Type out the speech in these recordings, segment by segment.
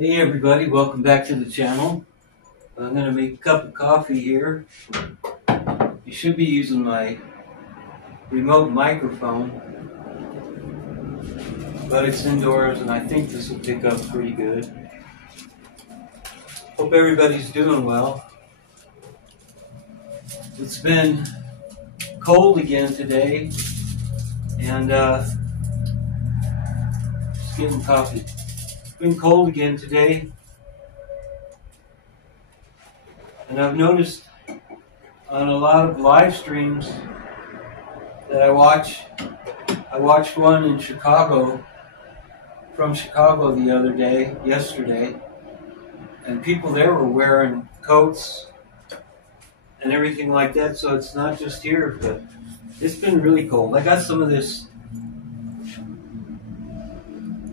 Hey everybody, welcome back to the channel. I'm going to make a cup of coffee here. You should be using my remote microphone, but it's indoors and I think this will pick up pretty good. Hope everybody's doing well. It's been cold again today and just getting coffee. It's been cold again today, and I've noticed on a lot of live streams that I watched one in Chicago, from Chicago the other day, yesterday, and people there were wearing coats and everything like that, so it's not just here, but it's been really cold. I got some of this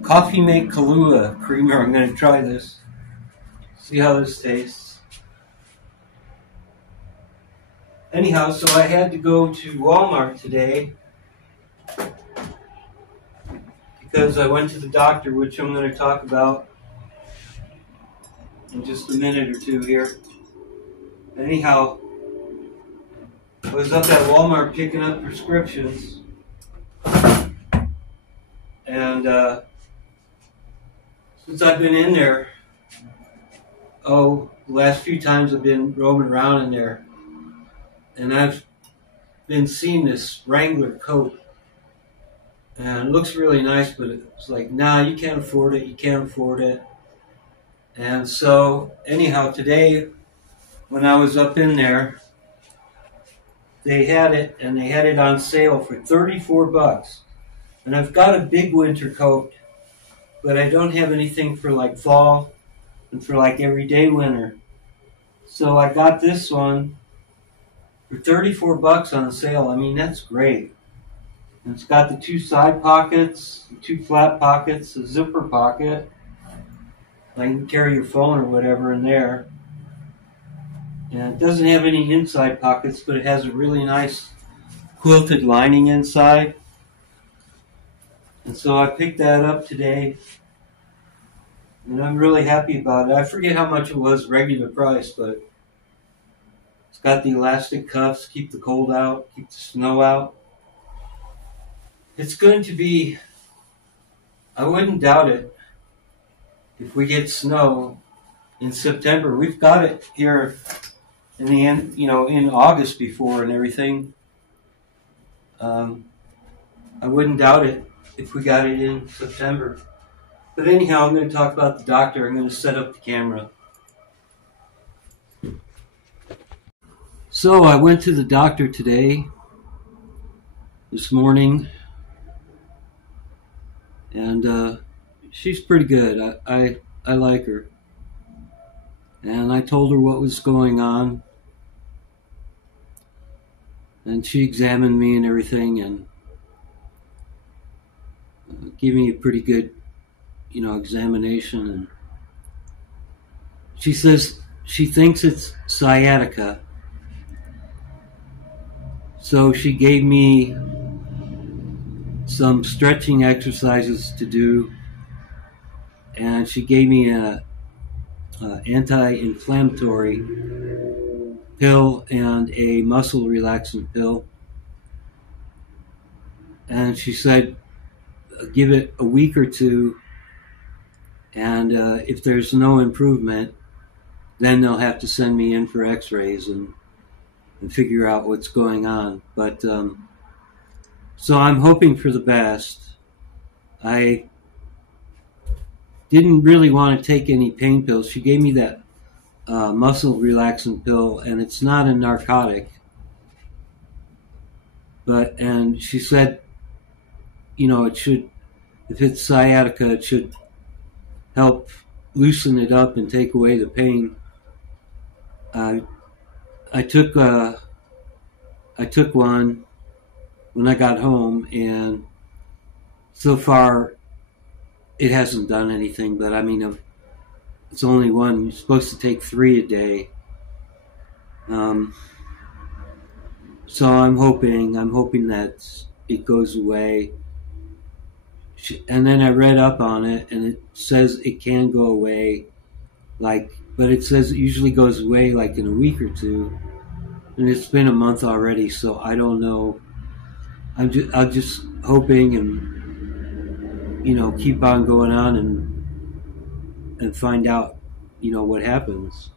Coffee Mate Kahlua creamer. I'm going to try this, see how this tastes. Anyhow, so I had to go to Walmart today because I went to the doctor, which I'm going to talk about in just a minute or two here. Anyhow, I was up at Walmart picking up prescriptions, and since I've been in there, the last few times I've been roaming around in there, and I've been seeing this Wrangler coat, and it looks really nice, but it's like, nah, you can't afford it, you can't afford it. And so, anyhow, today, when I was up in there, they had it, and they had it on sale for $34. And I've got a big winter coat, but I don't have anything for like fall and for like everyday winter. So I got this one for $34 on sale. I mean, that's great. And it's got the two side pockets, the two flat pockets, a zipper pocket. Like you can carry your phone or whatever in there. And it doesn't have any inside pockets, but it has a really nice quilted lining inside. And so I picked that up today, and I'm really happy about it. I forget how much it was regular price, but it's got the elastic cuffs, keep the cold out, keep the snow out. It's going to be, I wouldn't doubt it, if we get snow in September. We've got it here in the end, in August before and everything. I wouldn't doubt it if we got it in September. But anyhow, I'm going to talk about the doctor. I'm going to set up the camera. So I went to the doctor today, this morning, and she's pretty good. I like her. And I told her what was going on, and she examined me and everything, and gave me a pretty good, examination. And she says she thinks it's sciatica. So she gave me some stretching exercises to do, and she gave me a anti-inflammatory pill and a muscle relaxant pill. And she said, give it a week or two, and if there's no improvement, then they'll have to send me in for x-rays and figure out what's going on. But so I'm hoping for the best. I didn't really want to take any pain pills. She gave me that muscle relaxant pill, and it's not a narcotic. And she said, it should, if it's sciatica, it should help loosen it up and take away the pain. I took one when I got home, and so far it hasn't done anything. But I mean, it's only one. You're supposed to take 3 a day. So I'm hoping that it goes away. And then I read up on it, and it says it can go away, but it says it usually goes away like in a week or two, and it's been a month already, so I don't know. I'm just hoping and keep on going on and find out what happens.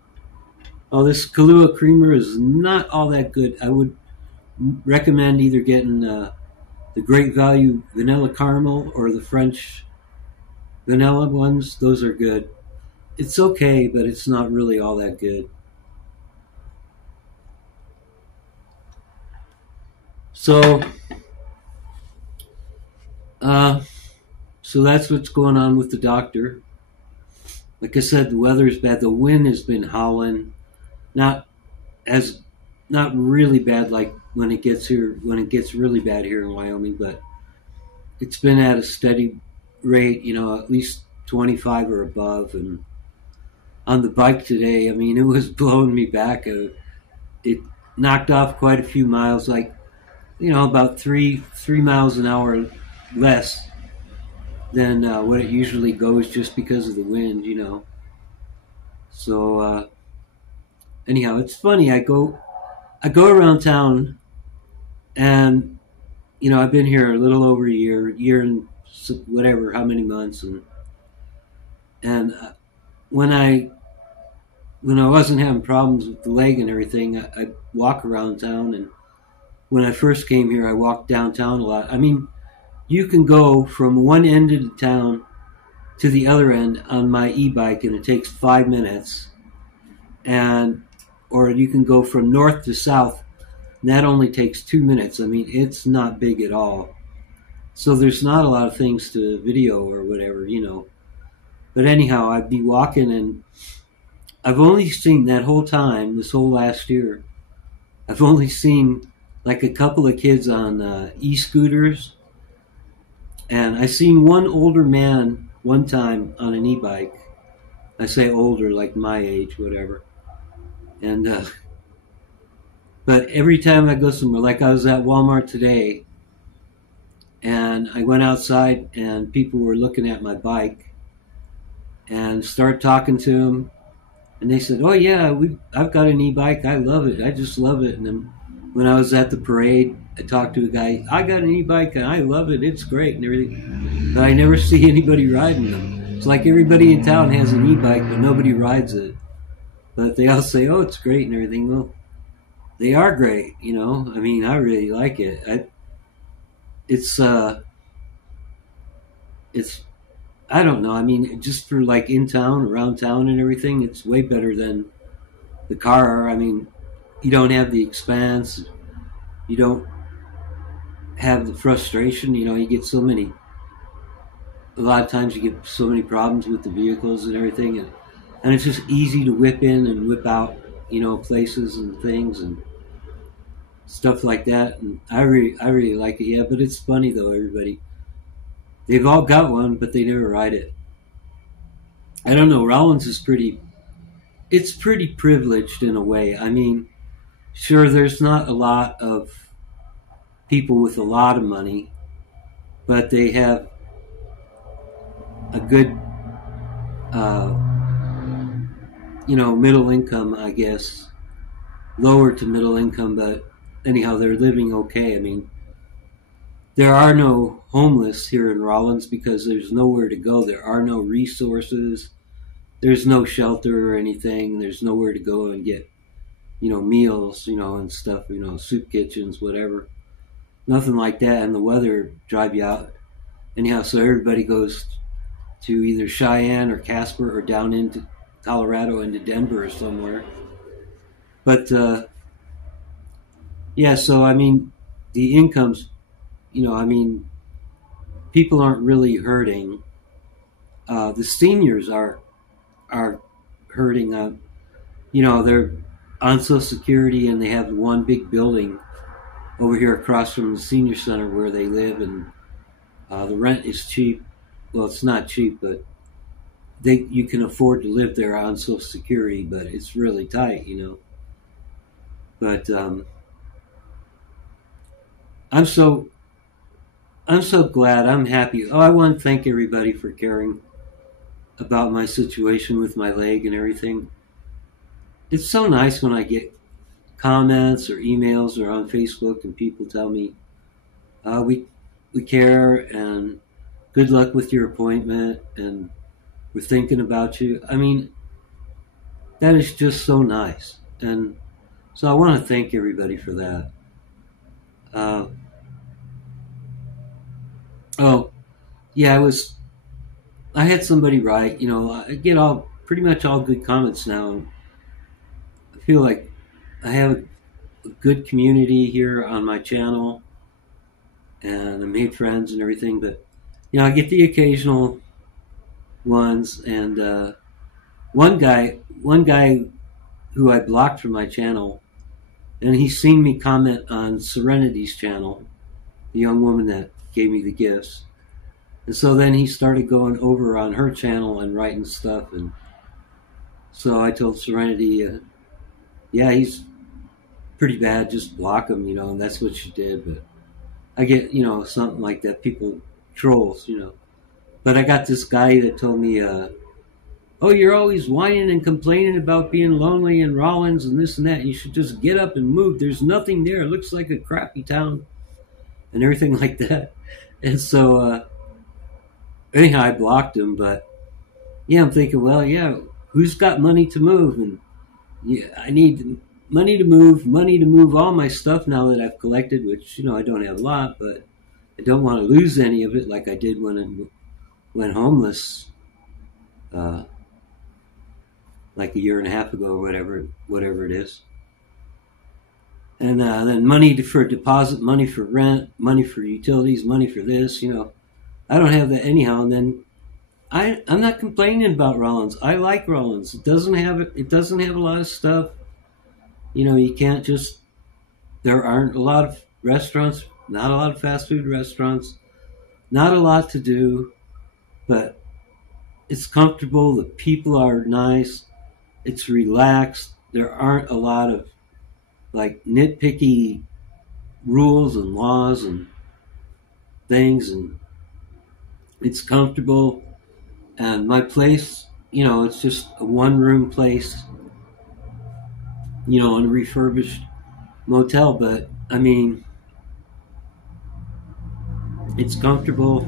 Oh, this Kahlua creamer is not all that good. I would recommend either getting the Great Value vanilla caramel or the French vanilla ones. Those are good. It's okay, but it's not really all that good. So, uh, so that's what's going on with the doctor. Like I said, the weather is bad. The wind has been howling. Not as not really bad like when it gets really bad here in Wyoming, but it's been at a steady rate, at least 25 or above. And on the bike today, I mean, it was blowing me back. It knocked off quite a few miles, like about 3 miles an hour less than what it usually goes, just because of the wind. So anyhow, it's funny. I go around town, and I've been here a little over a year and whatever, how many months, and when I wasn't having problems with the leg and everything, I walk around town. And when I first came here, I walked downtown a lot. I mean, you can go from one end of the town to the other end on my e-bike, and it takes 5 minutes, or you can go from north to south, and that only takes 2 minutes. I mean, it's not big at all. So there's not a lot of things to video or whatever. But anyhow, I'd be walking, and I've only seen that whole time, this whole last year, I've only seen like a couple of kids on e-scooters, and I seen one older man one time on an e-bike. I say older, like my age, whatever. And but every time I go somewhere, like I was at Walmart today, and I went outside, and people were looking at my bike, and started talking to them, and they said, "Oh yeah, I've got an e-bike. I love it. I just love it." And then when I was at the parade, I talked to a guy. "I got an e-bike and I love it. It's great and everything." But I never see anybody riding them. It's like everybody in town has an e-bike, but nobody rides it. But they all say, "Oh, it's great and everything." Well, they are great, I mean, I really like it. It's I don't know. I mean, just for like in town, around town, and everything, it's way better than the car. I mean, you don't have the expense. You don't have the frustration. You get so many. A lot of times, you get so many problems with the vehicles and everything, and it's just easy to whip in and whip out, places and things and stuff like that. And I really like it. Yeah, but it's funny though. They've all got one, but they never ride it. I don't know. Rawlins is it's pretty privileged in a way. I mean, sure, there's not a lot of people with a lot of money, but they have a good, middle income, I guess, lower to middle income, but anyhow, they're living okay. I mean, there are no homeless here in Rawlins because there's nowhere to go. There are no resources. There's no shelter or anything. There's nowhere to go and get, meals, and stuff, soup kitchens, whatever. Nothing like that. And the weather drive you out. Anyhow, so everybody goes to either Cheyenne or Casper or down into Colorado, into Denver or somewhere. But, yeah, so, I mean, the incomes, people aren't really hurting. The seniors are hurting. They're on Social Security, and they have one big building over here across from the senior center where they live, and the rent is cheap. Well, it's not cheap, but you can afford to live there on Social Security, but it's really tight, But I'm so glad. I'm happy. Oh, I want to thank everybody for caring about my situation with my leg and everything. It's so nice when I get comments or emails or on Facebook and people tell me, we care and good luck with your appointment and we're thinking about you. I mean, that is just so nice. And so I want to thank everybody for that. Uh, oh, yeah, I had somebody write, I get pretty much all good comments now. And I feel like I have a good community here on my channel and I made friends and everything. But, I get the occasional ones. And one guy who I blocked from my channel, and he's seen me comment on Serenity's channel, the young woman that gave me the gifts. And so then he started going over on her channel and writing stuff. And so I told Serenity, yeah, he's pretty bad, just block him, and that's what she did. But I get, something like that, people trolls, But I got this guy that told me, oh, you're always whining and complaining about being lonely in Rawlins and this and that. You should just get up and move. There's nothing there. It looks like a crappy town and everything like that. And so, anyhow, I blocked him. But, yeah, I'm thinking, well, yeah, who's got money to move? And yeah, I need money to move all my stuff now that I've collected, which, I don't have a lot, but I don't want to lose any of it like I did when I went homeless. Like a year and a half ago or whatever it is. And then money for deposit, money for rent, money for utilities, money for this, I don't have that anyhow. And then I'm not complaining about Rawlins. I like Rawlins. It doesn't have a lot of stuff. You can't just, there aren't a lot of restaurants, not a lot of fast food restaurants, not a lot to do, but it's comfortable. The people are nice. It's relaxed. There aren't a lot of like nitpicky rules and laws and things, and it's comfortable. And my place, it's just a one-room place, in a refurbished motel. But I mean, it's comfortable.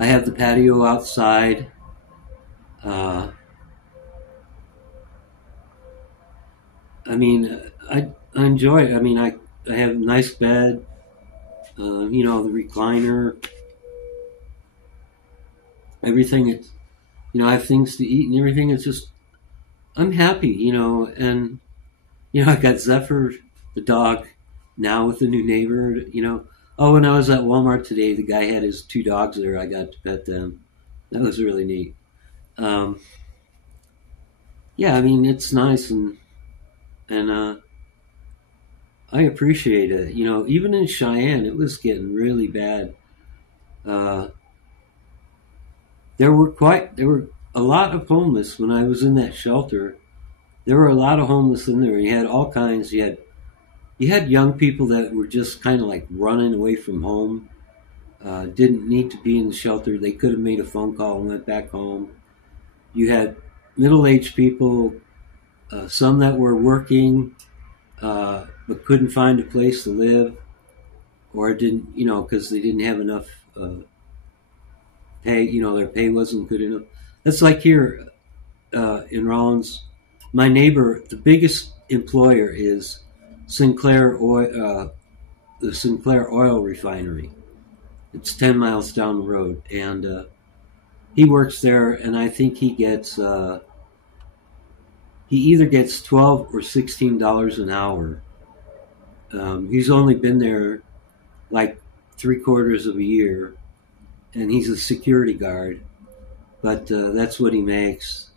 I have the patio outside. I mean, I enjoy it. I mean, I have a nice bed, the recliner, everything. It's, I have things to eat and everything. It's just, I'm happy, and, I got Zephyr, the dog, now with the new neighbor, Oh, when I was at Walmart today, the guy had his 2 dogs there. I got to pet them. That was really neat. Yeah, I mean, it's nice and I appreciate it. Even in Cheyenne, it was getting really bad. There were a lot of homeless when I was in that shelter. There were a lot of homeless in there. You had all kinds. You had young people that were just kind of like running away from home. Didn't need to be in the shelter. They could have made a phone call and went back home. You had middle-aged people, some that were working but couldn't find a place to live, or didn't, because they didn't have enough pay. Their pay wasn't good enough. That's like here in Rawlins. My neighbor, the biggest employer is Sinclair Oil, the Sinclair Oil Refinery. It's 10 miles down the road, and he works there, and I think he gets he either gets $12 or $16 an hour. He's only been there like 3/4 of a year, and he's a security guard, but that's what he makes.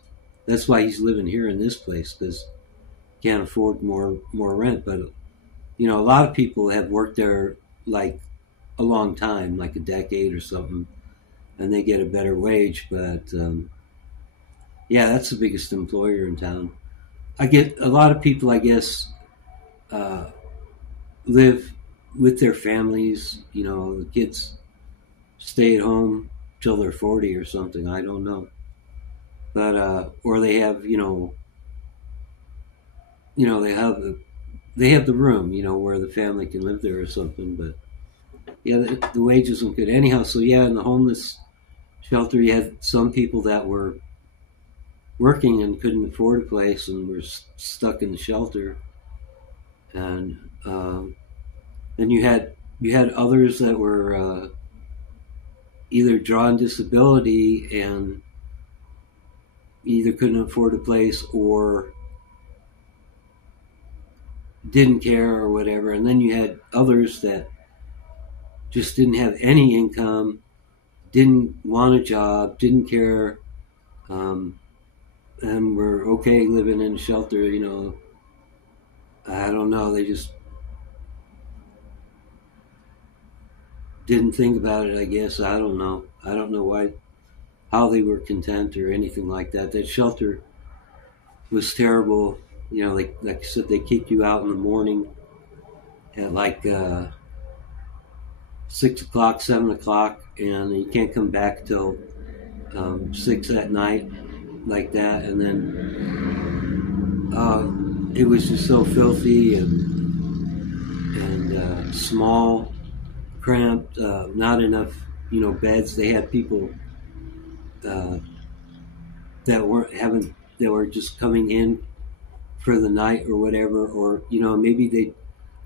That's why he's living here in this place, because he can't afford more rent. But a lot of people have worked there like a long time, like a decade or something, and they get a better wage. But yeah, that's the biggest employer in town. I get a lot of people, I guess, live with their families. The kids stay at home till they're 40 or something. I don't know, but or they have they have the room where the family can live there or something. But yeah, the wages weren't good anyhow. So yeah, in the homeless shelter, you had some people that were working and couldn't afford a place and were stuck in the shelter, and then you had others that were either drawing disability and either couldn't afford a place or didn't care or whatever. And then you had others that just didn't have any income, didn't want a job, didn't care, um, and were okay living in a shelter. I don't know. They just didn't think about it. I guess I don't know. I don't know why, how they were content or anything like that. That shelter was terrible. Like I said, they kick you out in the morning at like 6 o'clock, 7 o'clock, and you can't come back till 6 at night, like that. And then it was just so filthy and small, cramped, not enough, beds. They had people uh, that were just coming in for the night or whatever, or maybe they'd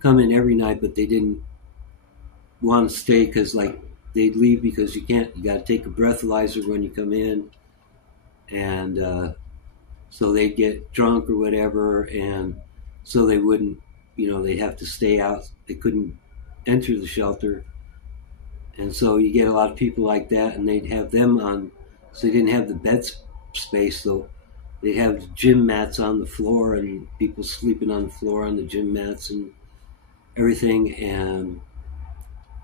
come in every night, but they didn't want to stay because like they'd leave because you got to take a breathalyzer when you come in, and so they'd get drunk or whatever, and so they wouldn't, they'd have to stay out. They couldn't enter the shelter, and so you get a lot of people like that, and they'd have them on, so they didn't have the bed space, so they'd have gym mats on the floor and people sleeping on the floor on the gym mats and everything, and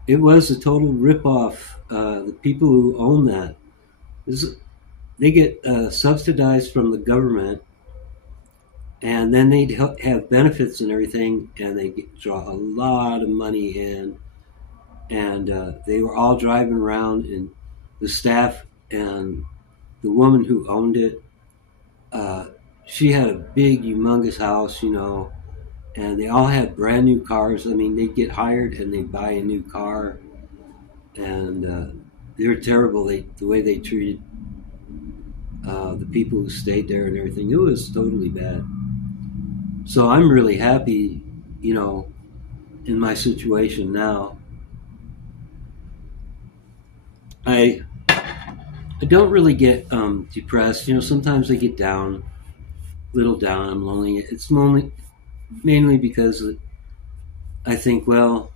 it was a total ripoff. The people who own that, they get subsidized from the government, and then they'd have benefits and everything, and they draw a lot of money in, and they were all driving around, and the staff and the woman who owned it, uh, she had a big, humongous house, and they all had brand new cars. I mean, they'd get hired and they'd buy a new car, and they were terrible. The way they treated the people who stayed there and everything, it was totally bad. So I'm really happy, in my situation now. I I don't really get depressed. Sometimes I get down, little down. I'm lonely. It's mainly because I think, well,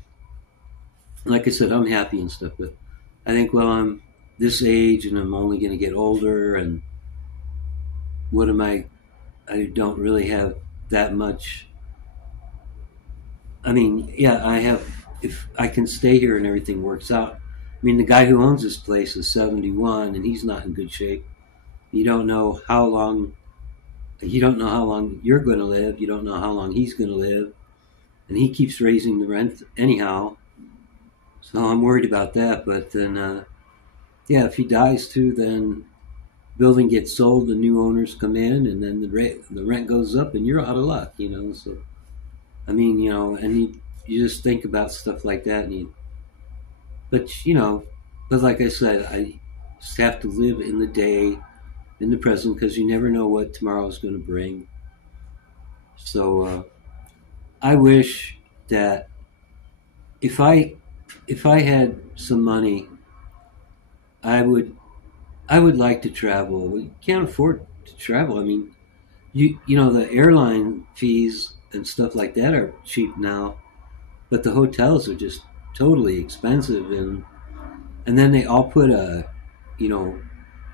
like I said, I'm happy and stuff, but I think, well, I'm this age and I'm only going to get older, and what am I? I don't really have that much. I mean, yeah, I have. If I can stay here and everything works out. I mean, the guy who owns this place is 71 and he's not in good shape. You don't know how long. You don't know how long you're going to live. You don't know how long he's going to live, and he keeps raising the rent anyhow. So I'm worried about that. But then, yeah, if he dies too, then building gets sold, the new owners come in, and then the rent goes up, and you're out of luck. So I mean, and you just think about stuff like that, but but like I said, I just have to live in the day, in the present, because you never know what tomorrow is going to bring. So I wish that if I had some money, I would I would like to travel. We can't afford to travel. I mean, the airline fees and stuff like that are cheap now, but the hotels are just totally expensive, and then they all put you know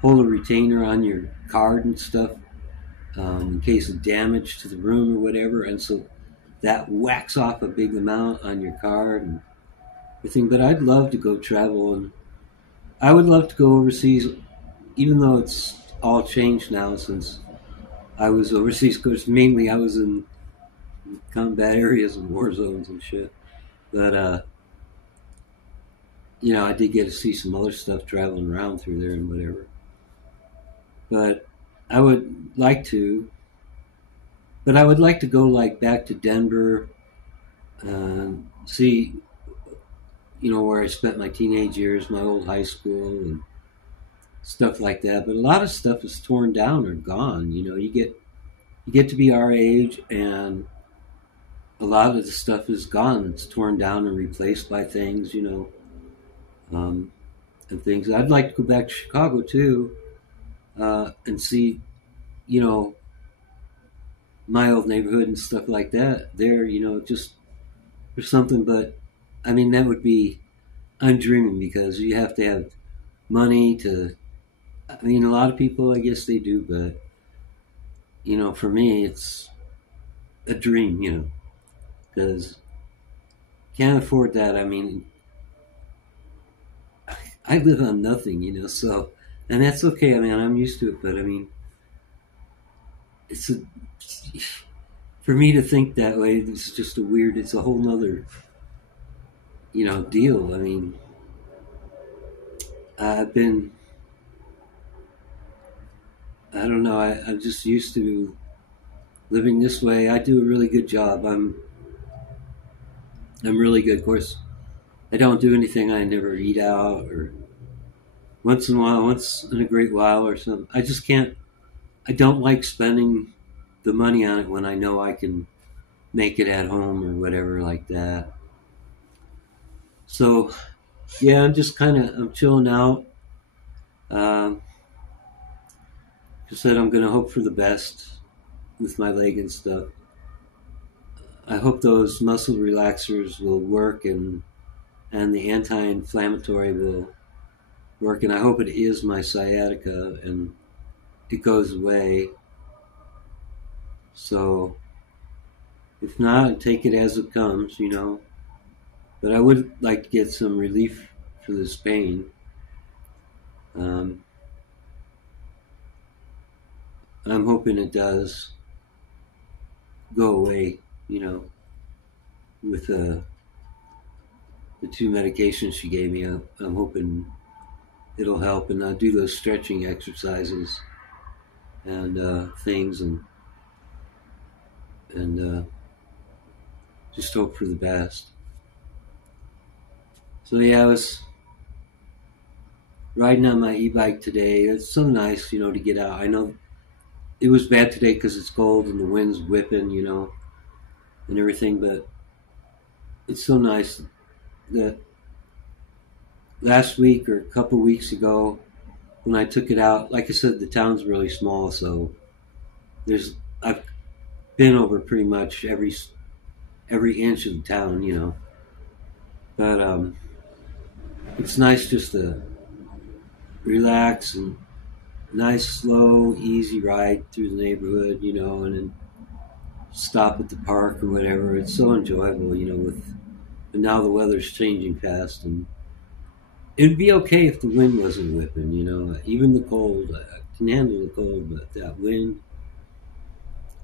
hold a retainer on your card and stuff, in case of damage to the room or whatever, and so that whacks off a big amount on your card and everything. But I'd love to go travel, and I would love to go overseas, even though it's all changed now since I was overseas. Because mainly I was in combat areas and war zones and shit. But I did get to see some other stuff traveling around through there and whatever. But I would like to, but I would like to go like back to Denver, see, where I spent my teenage years, my old high school and stuff like that. But a lot of stuff is torn down or gone. You get to be our age, and a lot of the stuff is gone. It's torn down and replaced by things, um, and things. I'd like to go back to Chicago too, and see, you know, my old neighborhood and stuff like that. There, just or something. But I mean, that would be. I'm dreaming because you have to have money to. I mean, a lot of people, I guess they do, but for me, it's a dream. Because can't afford that. I mean, I live on nothing. So, and that's okay. I mean, I'm used to it, but I mean, it's for me to think that way. It's just it's a whole nother, deal. I mean, I've been, I don't know. I'm just used to living this way. I do a really good job. I'm really good. Of course, I don't do anything. I never eat out, or once in a great while or something. I just can't. I don't like spending the money on it when I know I can make it at home or whatever like that. So, yeah, I'm chilling out. Um, just said I'm going to hope for the best with my leg and stuff. I hope those muscle relaxers will work, and the anti-inflammatory will work, and I hope it is my sciatica and it goes away. So, if not, take it as it comes. But I would like to get some relief for this pain. Um, I'm hoping it does go away, with the two medications she gave me. I'm hoping it'll help, and I'll do those stretching exercises and things, and just hope for the best. So yeah, I was riding on my e-bike today. It's so nice, to get out. I know it was bad today because it's cold and the wind's whipping, and everything, but it's so nice that last week or a couple weeks ago when I took it out, like I said, the town's really small, so I've been over pretty much every inch of the town, but it's nice just to relax and nice, slow, easy ride through the neighborhood, and then stop at the park or whatever. It's so enjoyable, but now the weather's changing fast, and it'd be okay if the wind wasn't whipping, even the cold. I can handle the cold, but that wind,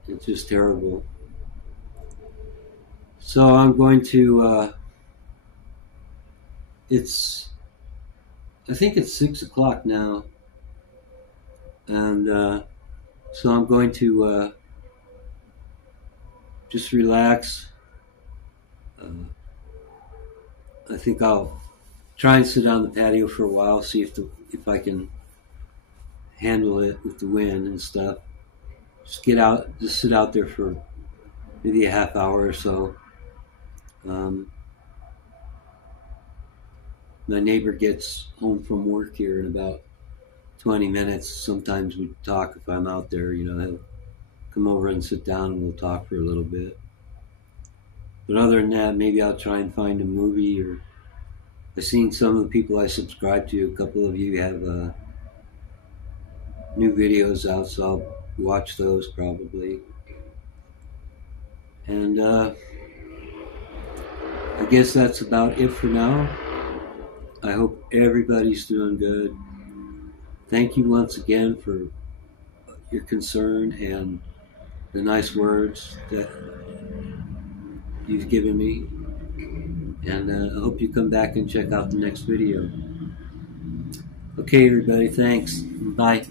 it's just terrible. So I'm going to, I think it's 6 o'clock now, and so I'm going to just relax. I think I'll try and sit on the patio for a while, see if I can handle it with the wind and stuff. Just sit out there for maybe a half hour or so. My neighbor gets home from work here in about 20 minutes. Sometimes we talk if I'm out there, he'll come over and sit down and we'll talk for a little bit. But other than that, maybe I'll try and find a movie, or I've seen some of the people I subscribe to. A couple of you have new videos out, so I'll watch those probably. And I guess that's about it for now. I hope everybody's doing good. Thank you once again for your concern and the nice words that you've given me. And I hope you come back and check out the next video. Okay, everybody, thanks. Bye.